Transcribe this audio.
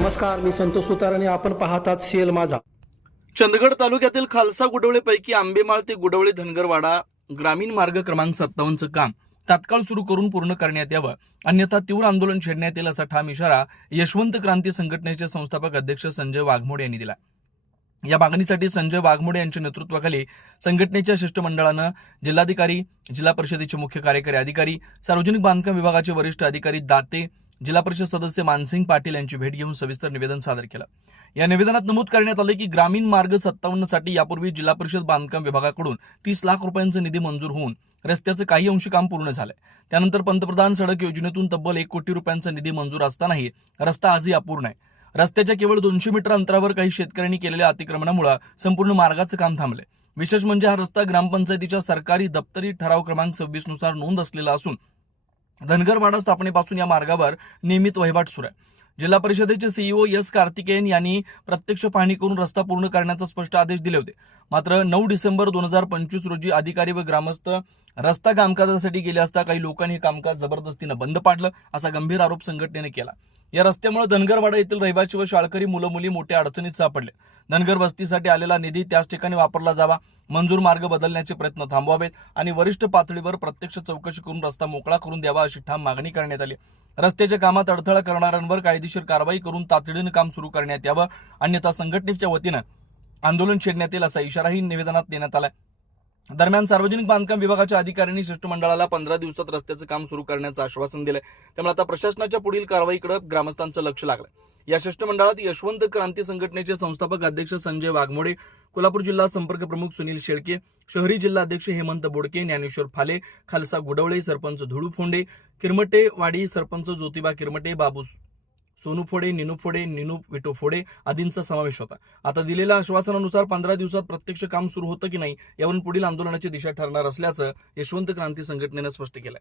नमस्कार, मी संतोष सुतार आणि आपण पाहतात शेल माझा. चंदगड तालुक्यातील खालसा गुडवळेपैकी आंबेमाळ ते गुडवळे धनगरवाडा ग्रामीण मार्ग क्रमांक 57चं काम तात्काळ सुरू करून पूर्ण करण्यात यावं, अन्यथा तीव्र आंदोलन छेडण्यात येईल असा ठाम इशारा यशवंत क्रांती संघटनेचे संस्थापक अध्यक्ष संजय वाघमोडे यांनी दिला. या मागणीसाठी संजय वाघमोडे यांच्या नेतृत्वाखाली संघटनेच्या शिष्टमंडळानं जिल्हाधिकारी, जिल्हा परिषदेचे मुख्य कार्यकारी अधिकारी, सार्वजनिक बांधकाम विभागाचे वरिष्ठ अधिकारी दाते, जिल्हा परिषद सदस्य मानसिंग पाटील यांची भेट घेऊन सविस्तर निवेदन सादर केलं. या निवेदनात नमूद करण्यात आले की ग्रामीण मार्ग 57 साठी यापूर्वी जिल्हा परिषद बांधकाम विभागाकडून 30 लाख रुपयांचा निधी मंजूर होऊन रस्त्याचं काही अंशी काम पूर्ण झालंय. त्यानंतर पंतप्रधान सडक योजनेतून तब्बल 1 कोटी रुपयांचा निधी मंजूर असतानाही रस्ता आजही अपूर्ण आहे. रस्त्याच्या केवळ 200 मीटर अंतरावर काही शेतकऱ्यांनी केलेल्या अतिक्रमणामुळे संपूर्ण मार्गाचं काम थांबलंय. विशेष म्हणजे हा रस्ता ग्रामपंचायतीच्या सरकारी दप्तरी ठराव क्रमांक 26 नुसार नोंद असलेला असून धनगरवाडा स्थापनेपासून या मार्गावर नियमित वहिवाट सुरू आहे. जिल्हा परिषदेचे सीईओ एस कार्तिकेयन यांनी प्रत्यक्ष पाहणी करून रस्ता पूर्ण करण्याचे स्पष्ट आदेश दिले होते. मात्र 9 डिसेंबर 2025 रोजी अधिकारी व ग्रामस्थ रस्ता कामकाजासाठी गेले असता काही लोकांनी हे कामकाज जबरदस्तीने बंद पाडलं असा गंभीर आरोप संघटनेने केला. या रस्त्यामुळे धनगरवाडा येथील रहिवासी व शाळकरी मुलं मुली मोठ्या अडचणीत सापडले. धनगर वस्तीसाठी आलेला निधी त्याच ठिकाणी वापरला जावा, मंजूर मार्ग बदलण्याचे प्रयत्न थांबवावेत आणि वरिष्ठ पातळीवर प्रत्यक्ष चौकशी करून रस्ता मोकळा करून द्यावा अशी ठाम मागणी करण्यात आली. रस्त्याच्या कामात अडथळा करणाऱ्यांवर कायदेशीर कारवाई करून तातडीने काम सुरू करण्यात यावं, अन्यथा संघटनेच्या वतीनं आंदोलन छेडण्यात येईल असा इशाराही निवेदनात देण्यात आलाय. दरम्यान सार्वजनिक बांधकाम विभागाच्या अधिकाऱ्यांनी शिष्टमंडळाला 15 दिवसात रस्त्याचं काम सुरू करण्याचं आश्वासन दिलंय. त्यामुळे आता प्रशासनाच्या पुढील कारवाईकडे ग्रामस्थांचं लक्ष लागलंय. या शिष्टमंडळात यशवंत क्रांती संघटनेचे संस्थापक अध्यक्ष संजय वाघमोडे, कोल्हापूर जिल्हा संपर्क प्रमुख सुनील शेळके, शहरी जिल्हा अध्यक्ष हेमंत बोडके, ज्ञानेश्वर फाले, खालसा गुडवळे सरपंच धुळू फोंडे, किरमटे वाडी सरपंच ज्योतिबा किरमटे, बाबू सोनू फोडे, निनू विटो फोडे आदींचा समावेश होता. आता दिलेल्या आश्वासनानुसार 15 दिवसात प्रत्यक्ष काम सुरू होतं की नाही यावरून पुढील आंदोलनाची दिशा ठरणार असल्याचं यशवंत क्रांती संघटनेनं स्पष्ट केलंय.